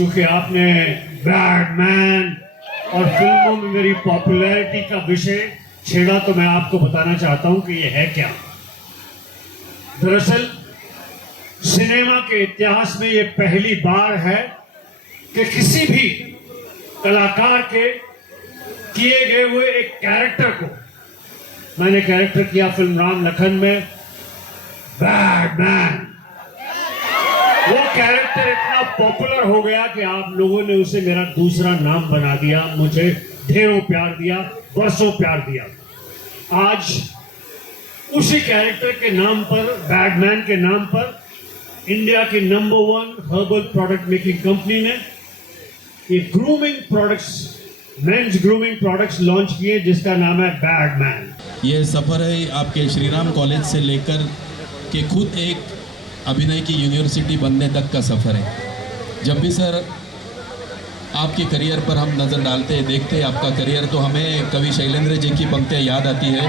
चूंकि आपने बैटमैन और फिल्मों में मेरी पॉपुलैरिटी का विषय छेड़ा तो मैं आपको बताना चाहता हूं कि यह है क्या। दरअसल सिनेमा के इतिहास में यह पहली बार है कि किसी भी कलाकार के किए गए हुए एक कैरेक्टर को, मैंने कैरेक्टर किया फिल्म राम लखन में बैटमैन, वो कैरेक्टर इतना पॉपुलर हो गया कि आप लोगों ने उसे मेरा दूसरा नाम बना दिया, मुझे ढेरों प्यार दिया, बरसों प्यार दिया। आज उसी कैरेक्टर के नाम पर, बैटमैन के नाम पर, इंडिया की number 1 herbal product making company ने ये grooming products, mains grooming products launch किए जिसका नाम है बैटमैन। ये सफ़र है आपके श्रीराम कॉलेज से लेकर के खुद एक अभिनय की यूनिवर्सिटी बनने तक का सफ़र है। जब भी सर आपके करियर पर हम नज़र डालते हैं, देखते हैं आपका करियर, तो हमें कवि शैलेंद्र जी की पंक्तियाँ याद आती है।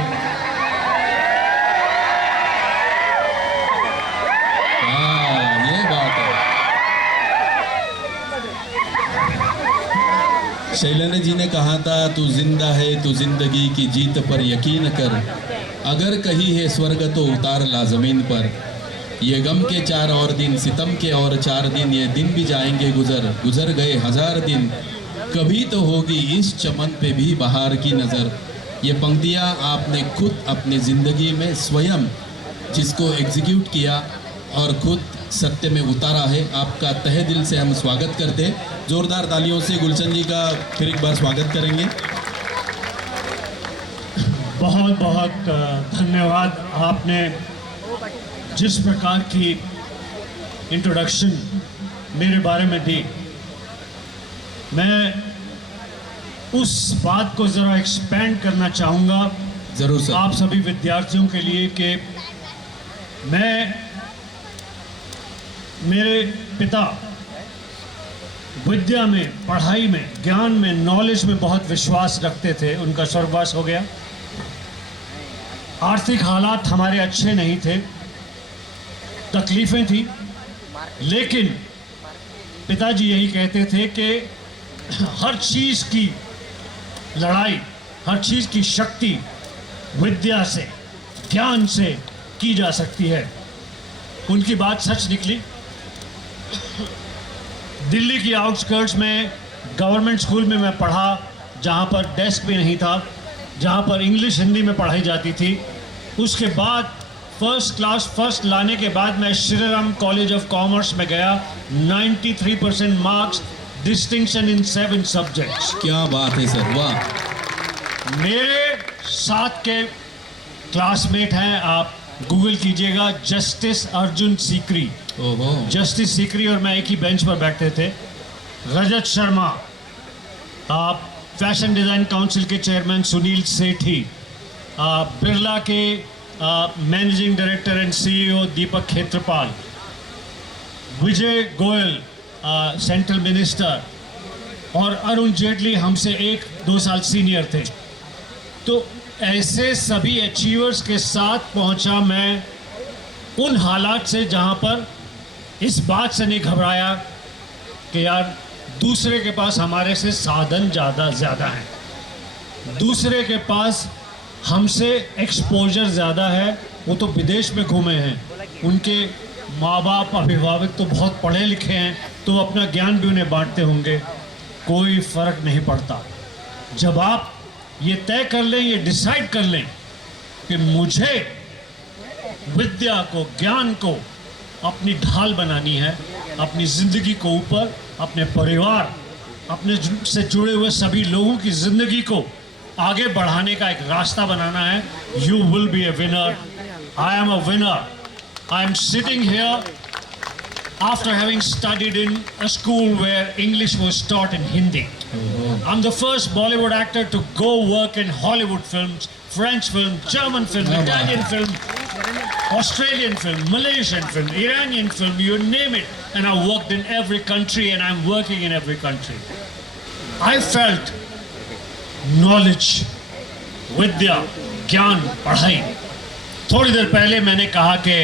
हाँ, ये बात है। शैलेंद्र जी ने कहा था, तू जिंदा है तू जिंदगी की जीत पर यकीन कर, अगर कहीं है स्वर्ग तो उतार ला ज़मीन पर। ये गम के 4 और दिन, सितम के और 4 दिन, ये दिन भी जाएंगे गुजर, गुजर गए 1000 दिन, कभी तो होगी इस चमन पे भी बहार की नज़र। ये पंक्तियाँ आपने खुद अपने ज़िंदगी में स्वयं जिसको एग्जीक्यूट किया और खुद सत्य में उतारा है। आपका तहे दिल से हम स्वागत करते हैं। ज़ोरदार तालियों से गुलशन जी का फिर एक बार स्वागत करेंगे। बहुत बहुत धन्यवाद। आपने जिस प्रकार की इंट्रोडक्शन मेरे बारे में दी, मैं उस बात को ज़रा एक्सपेंड करना चाहूँगा ज़रूर सर। आप सभी विद्यार्थियों के लिए कि मैं, मेरे पिता विद्या में, पढ़ाई में, ज्ञान में, नॉलेज में बहुत विश्वास रखते थे। उनका स्वर्गवास हो गया। आर्थिक हालात हमारे अच्छे नहीं थे, तकलीफें थी, लेकिन पिताजी यही कहते थे कि हर चीज़ की लड़ाई, हर चीज़ की शक्ति विद्या से, ज्ञान से की जा सकती है। उनकी बात सच निकली। दिल्ली की आउटस्कर्ट्स में गवर्नमेंट स्कूल में मैं पढ़ा, जहाँ पर डेस्क भी नहीं था, जहाँ पर इंग्लिश हिंदी में पढ़ाई जाती थी। उसके बाद फर्स्ट क्लास फर्स्ट लाने के बाद मैं श्रीराम कॉलेज ऑफ कॉमर्स में गया। 93% मार्क्स, डिस्टिंक्शन इन 7 सब्जेक्ट्स। क्या बात है सर, वाह। मेरे साथ के क्लासमेट हैं, आप गूगल कीजिएगा, जस्टिस अर्जुन सीकरी। ओहो। जस्टिस सीकरी और मैं एक ही बेंच पर बैठते थे। रजत शर्मा, आप फैशन डिज़ाइन काउंसिल के चेयरमैन सुनील सेठी, बिरला के managing director and CEO Deepak Khetrapal, Vijay Goel central minister, और अरुण जेटली हमसे 1-2 साल सीनियर थे। तो ऐसे सभी अचीवर्स के साथ पहुंचा मैं उन हालात से जहां पर इस बात से नहीं घबराया कि यार दूसरे के पास हमारे से साधन ज़्यादा हैं, दूसरे के पास हमसे एक्सपोजर ज़्यादा है, वो तो विदेश में घूमे हैं, उनके माँ बाप अभिभावक तो बहुत पढ़े लिखे हैं, तो अपना ज्ञान भी उन्हें बांटते होंगे, कोई फ़र्क नहीं पड़ता। जब आप ये तय कर लें, ये डिसाइड कर लें कि मुझे विद्या को, ज्ञान को अपनी ढाल बनानी है, अपनी ज़िंदगी को ऊपर, अपने परिवार, अपने से जुड़े हुए सभी लोगों की ज़िंदगी को आगे बढ़ाने का एक रास्ता बनाना है, you will be A winner. I am a winner. I am sitting here after having studied in a school where English was taught in Hindi. I'm the first Bollywood actor to go work in Hollywood films, French film, German film, Italian film, Australian film, Malaysian film, Iranian film, you name it. And I worked in every country and I'm working in every country. I felt knowledge, विद्या, ज्ञान, पढ़ाई। थोड़ी देर पहले मैंने कहा कि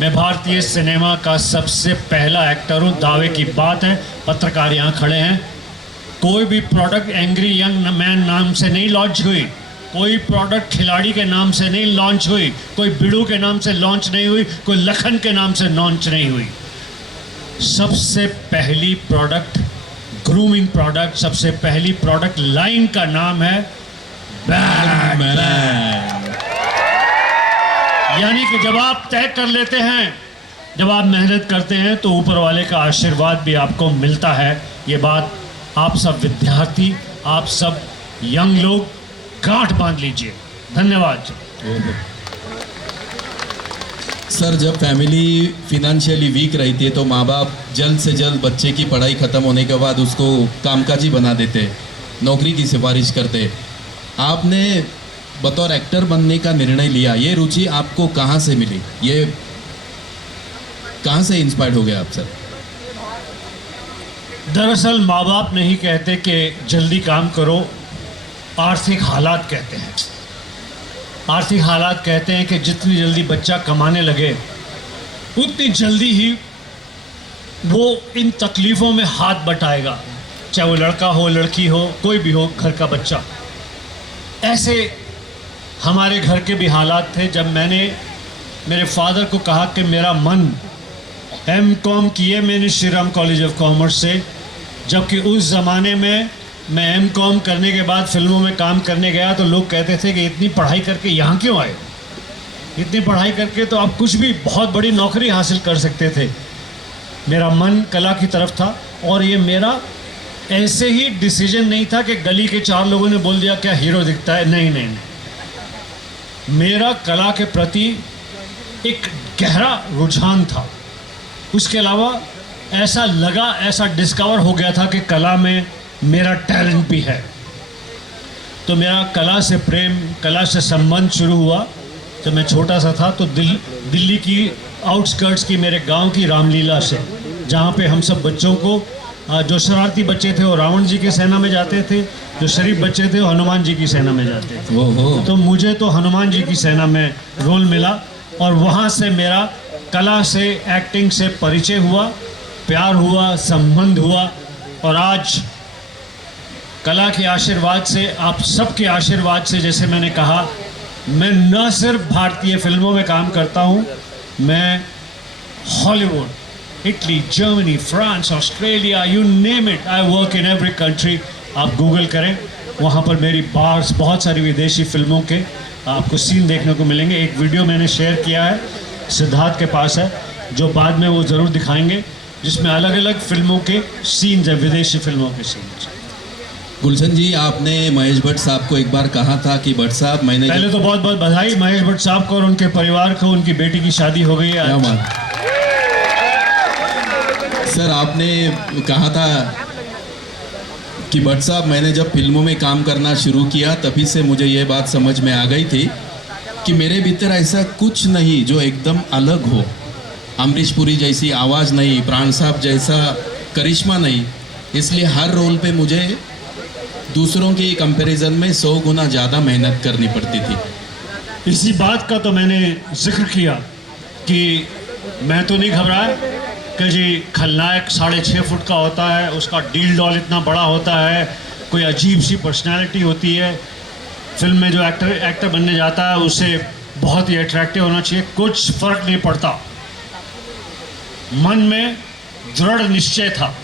मैं भारतीय cinema का सबसे पहला एक्टर हूँ, दावे की बात है। पत्रकार यहाँ खड़े हैं। कोई भी प्रोडक्ट एंग्री यंग मैन नाम से नहीं लॉन्च हुई, कोई प्रोडक्ट खिलाड़ी के नाम से नहीं लॉन्च हुई, कोई बिड़ू के नाम से लॉन्च नहीं हुई, कोई लखन के नाम से लॉन्च नहीं हुई। सबसे पहली प्रोडक्ट, ग्रूमिंग प्रोडक्ट, सबसे पहली प्रोडक्ट लाइन का नाम है बैटमैन। यानी कि जब आप तय कर लेते हैं, जब आप मेहनत करते हैं तो ऊपर वाले का आशीर्वाद भी आपको मिलता है। ये बात आप सब विद्यार्थी, आप सब यंग लोग गांठ बांध लीजिए। धन्यवाद। सर, जब फैमिली फिनेंशियली वीक रहती है तो माँ बाप जल्द से जल्द बच्चे की पढ़ाई ख़त्म होने के बाद उसको कामकाजी बना देते, नौकरी की सिफारिश करते। आपने बतौर एक्टर बनने का निर्णय लिया, ये रुचि आपको कहाँ से मिली? ये कहाँ से इंस्पायर्ड हो गए आप सर? दरअसल माँ बाप नहीं कहते कि जल्दी काम करो, आर्थिक हालात कहते हैं। आर्थिक हालात कहते हैं कि जितनी जल्दी बच्चा कमाने लगे उतनी जल्दी ही वो इन तकलीफ़ों में हाथ बटाएगा, चाहे वो लड़का हो, लड़की हो, कोई भी हो, घर का बच्चा। ऐसे हमारे घर के भी हालात थे। जब मैंने मेरे फादर को कहा कि मेरा मन M.Com किए मैंने Shri Ram college of commerce से, जबकि उस ज़माने में मैं M.Com करने के बाद फिल्मों में काम करने गया तो लोग कहते थे कि इतनी पढ़ाई करके यहाँ क्यों आए? इतनी पढ़ाई करके तो आप कुछ भी बहुत बड़ी नौकरी हासिल कर सकते थे। मेरा मन कला की तरफ था और ये मेरा ऐसे ही डिसीजन नहीं था कि गली के 4 लोगों ने बोल दिया क्या हीरो दिखता है। नहीं नहीं नहीं, मेरा कला के प्रति एक गहरा रुझान था। उसके अलावा ऐसा लगा, ऐसा डिस्कवर हो गया था कि कला में मेरा टैलेंट भी है। तो मेरा कला से प्रेम, कला से संबंध शुरू हुआ जब मैं छोटा सा था। तो दिल्ली की आउटस्कर्ट्स की मेरे गांव की रामलीला से, जहाँ पे हम सब बच्चों को, जो शरारती बच्चे थे वो रावण जी की सेना में जाते थे, जो शरीफ बच्चे थे वो हनुमान जी की सेना में जाते थे। तो मुझे तो हनुमान जी की सेना में रोल मिला और वहाँ से मेरा कला से, एक्टिंग से परिचय हुआ, प्यार हुआ, संबंध हुआ। और आज कला के आशीर्वाद से, आप सबके आशीर्वाद से, जैसे मैंने कहा, मैं न सिर्फ भारतीय फिल्मों में काम करता हूँ, मैं Hollywood, Italy, Germany, France, Australia, you name it, I work in every country. आप गूगल करें, वहाँ पर मेरी बहुत सारी विदेशी फिल्मों के आपको सीन देखने को मिलेंगे। एक वीडियो मैंने शेयर किया है, सिद्धार्थ के पास है, जो बाद में वो ज़रूर दिखाएंगे, जिसमें अलग अलग फिल्मों के सीन्स हैं, विदेशी फिल्मों के सीन्स। गुलशन जी, आपने महेश भट्ट साहब को एक बार कहा था कि भट्ट साहब, मैंने पहले तो बहुत बहुत बधाई महेश भट्ट साहब को और उनके परिवार को, उनकी बेटी की शादी हो गई है आज। सर, आपने कहा था कि भट्ट साहब, मैंने जब फिल्मों में काम करना शुरू किया तभी से मुझे ये बात समझ में आ गई थी कि मेरे भीतर ऐसा कुछ नहीं जो एकदम अलग हो। अमरीश पुरी जैसी आवाज़ नहीं, प्राण साहब जैसा करिश्मा नहीं, इसलिए हर रोल पे मुझे दूसरों के कंपैरिजन में 100 गुना ज़्यादा मेहनत करनी पड़ती थी। इसी बात का तो मैंने जिक्र किया कि मैं तो नहीं घबराया कि जी खलनायक 6.5 फुट का होता है, उसका डील डॉल इतना बड़ा होता है, कोई अजीब सी पर्सनैलिटी होती है, फिल्म में जो एक्टर बनने जाता है उसे बहुत ही अट्रैक्टिव होना चाहिए। कुछ फर्क नहीं पड़ता। मन में दृढ़ निश्चय था,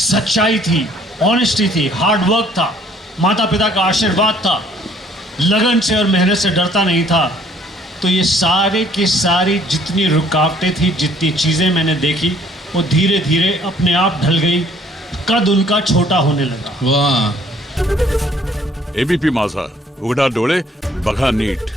सच्चाई थी, ऑनेस्टी थी, हार्ड वर्क था, माता पिता का आशीर्वाद था, लगन से और मेहनत से डरता नहीं था। तो ये सारे की सारी जितनी रुकावटें थी, जितनी चीज़ें मैंने देखी, वो धीरे धीरे अपने आप ढल गई, कद उनका छोटा होने लगा। वाह। एबीपी माझा, उघडा डोळे बघा नीट।